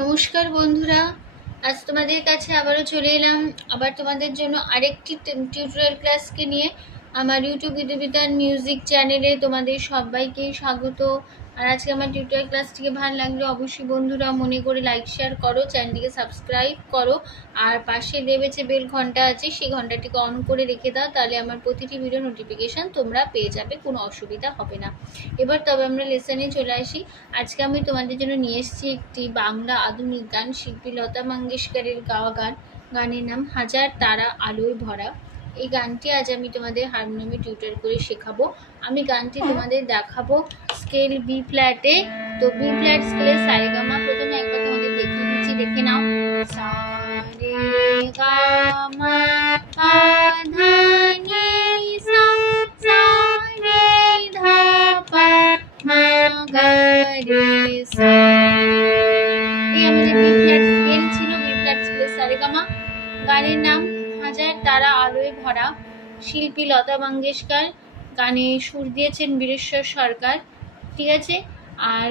নমস্কার বন্ধুরা, আজ তোমাদের কাছে আবারও চলে এলাম আবার তোমাদের জন্য আরেকটি টিউটোরিয়াল ক্লাসকে নিয়ে। আমার ইউটিউব বিদ্যুবিতান মিউজিক চ্যানেলে তোমাদের সবাইকে স্বাগত। আর আজকে আমার টিউটোরিয়াল ক্লাসটিকে ভালো লাগলে অবশ্যই বন্ধুরা মনে করে লাইক শেয়ার করো, চ্যানেলটিকে সাবস্ক্রাইব করো, আর পাশে দেবেছে বেল ঘন্টা আছে, সেই ঘন্টাটিকে অন করে রেখে দাও, তাহলে আমার প্রতিটি ভিডিও নোটিফিকেশান তোমরা পেয়ে যাবে, কোনো অসুবিধা হবে না। এবার তবে আমরা লেসনে চলে আসি। আজকে আমি তোমাদের জন্য নিয়ে এসেছি একটি বাংলা আধুনিক গান, শিল্পী লতা মঙ্গেশকরের গাওয়া গান। গানের নাম হাজার তারা আলোয় ভরা। এই গানটি আজ আমি তোমাদের হারমোনিয়ামে টিউটর করে শেখাবো। আমি গানটি তোমাদের দেখাবো স্কেল বি ফ্ল্যাটে। তো বি ফ্ল্যাট স্কেলের সারেগামা প্রথমে একবার তোমাদের দেখিয়ে দিচ্ছি, দেখে নাও। সারেগামা পাধা নি সা, সা রে ধা পা মা গা রে সা। এই আমাদের বি ফ্ল্যাট স্কেল ছিল, বি ফ্ল্যাট স্কেলের সারেগামা। গানের নাম হাজার তারা আলোয় ভরা, শিল্পী লতা মঙ্গেশকর, গানে সুর দিয়েছেন বীরেশ্বর সরকার, ঠিক আছে। আর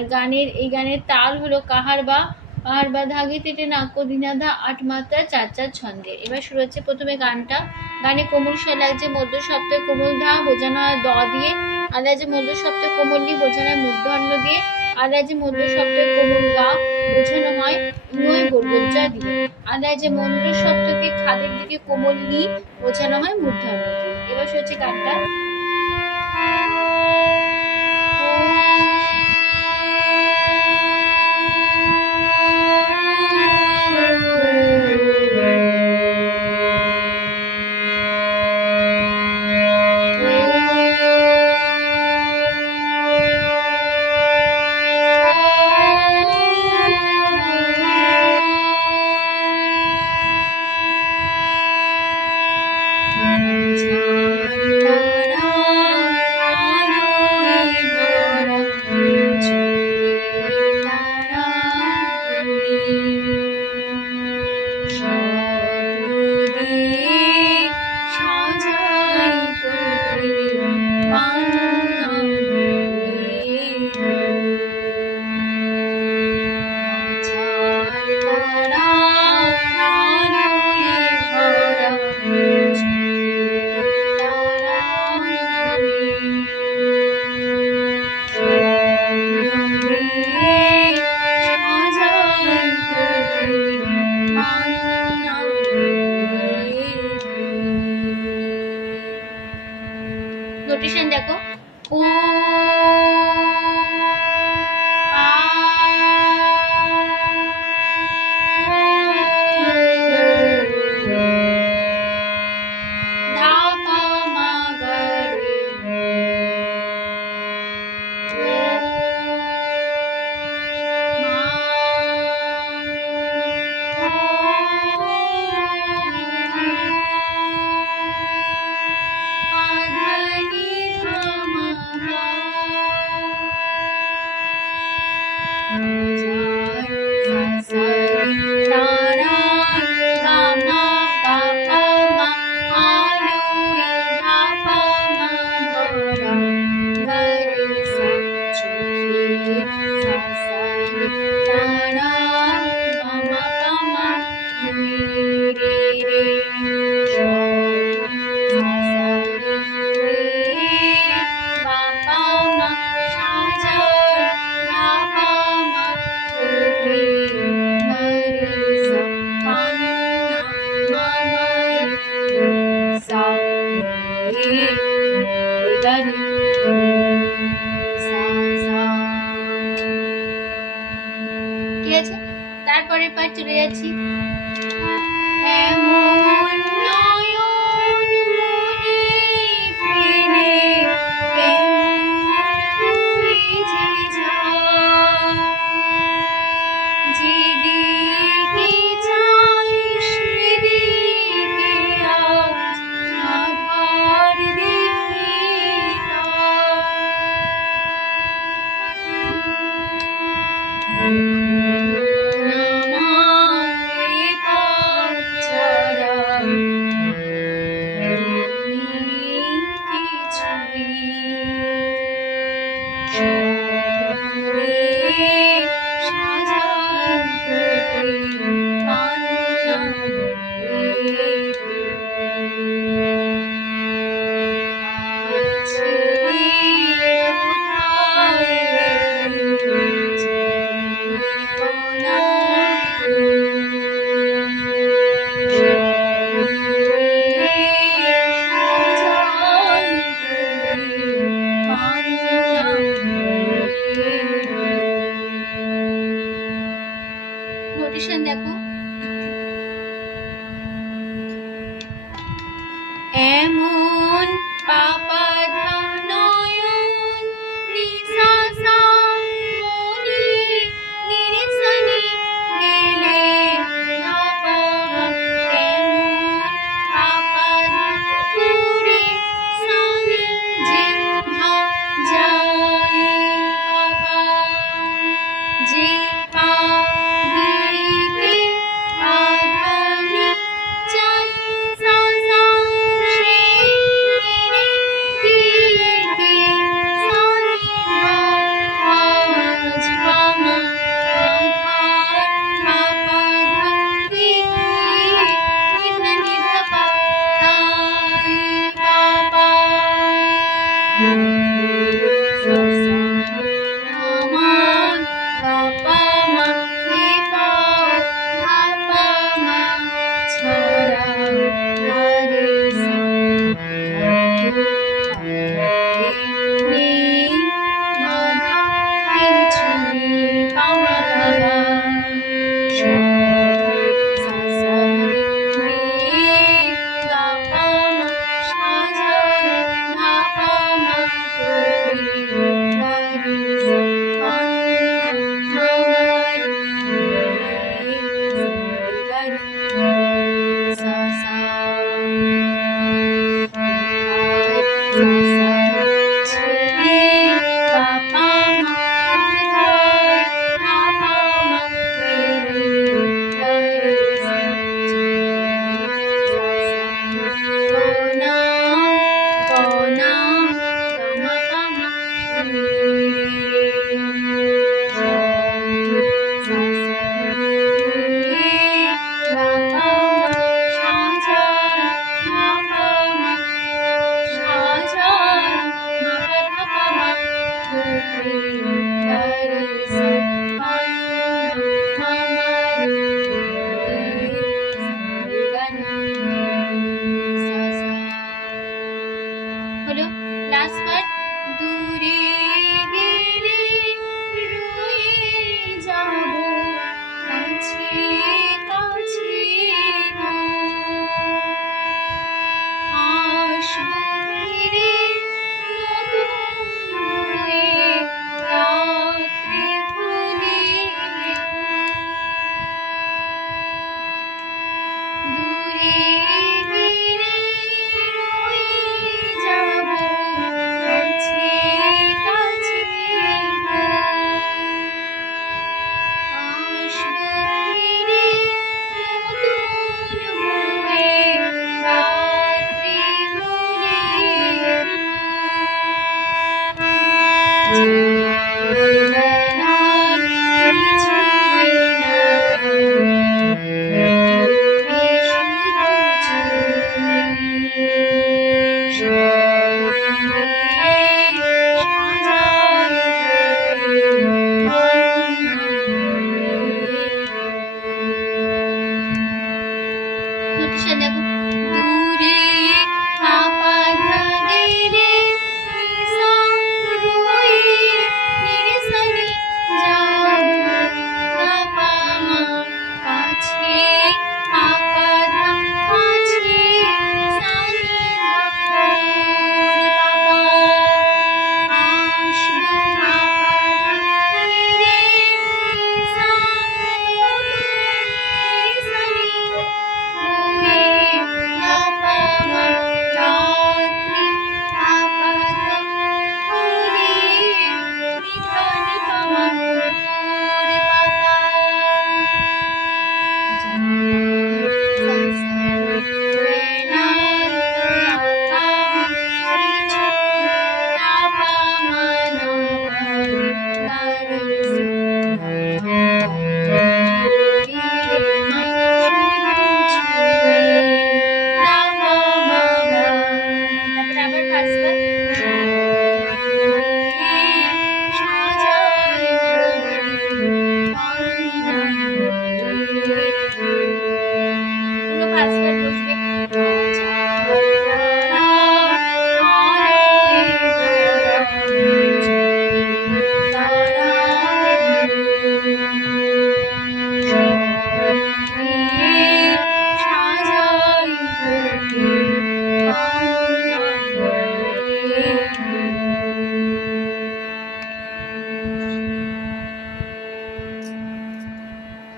এই গানের তাল হলো কাহারবা, কাহারবা ধাগে তেটে নাক্য দিনাধা আট মাত্রা চার চার ছন্দে। এবার শুরু হচ্ছে প্রথমে গানটা। গানে কোমল স্বর লাগছে, মধ্য সপ্তাহে কোমল ধা বোঝানো হয় দ দিয়ে, আর লাগছে মধ্য সপ্তাহে কোমল নি বোঝানো হয় মূর্ধন্য দিয়ে, আর লাগছে মধ্য সপ্তাহে কোমল গা বোঝানো হয় ইময় বর্গজ্জা দিয়ে, আর লাগছে মন্দ্র সপ্তকে খাদের দিকে কোমল নি বোঝানো হয় মূর্ধন্য দিয়ে। এবার শুরু হচ্ছে গানটা। নোটেশন দেখো, ও ঠিক আছে। তারপরের পার্ট চলে যাচ্ছি। নোটেশন দেখো, এমন পাপা ধাম নয়ন নিসা সা মনি নিরিসনি গেলে ধাপা, কেমন পাপা করে সানি জিহ্বা যায় পাপা, জিহ্বা গিরিতে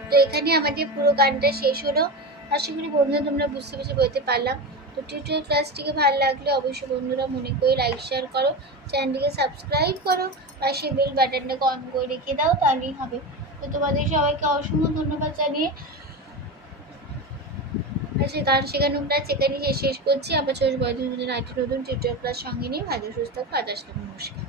তো এখানে আমাদের পুরো গানটা শেষ হলো। আশা করি বন্ধুরা তোমরা বুঝতে পেরেছো, বলতে পারলাম। তো টিউটোরিয়াল ক্লাসটিকে ভালো লাগলে অবশ্যই বন্ধুরা মনে করে লাইক শেয়ার করো, চ্যানেলটিকে সাবস্ক্রাইব করো, পাশে বেল বাটনটাকে অন করে রেখে দাও, তাহলেই হবে। তো তোমাদের সবাইকে অসংখ্য ধন্যবাদ জানিয়ে গান শেখানো ক্লাস এখানেই শেষ করছি। আবার চলবে নতুন টিউটোরিয়াল ক্লাস সঙ্গে নিয়ে। ভালো সুস্থ থাকো। আজ আসলাম, নমস্কার।